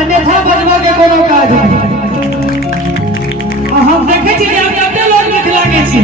अन्यथा बजवा के कोनो काज नहीं। हम देखे छी आप कते लोग मिथिला के छी।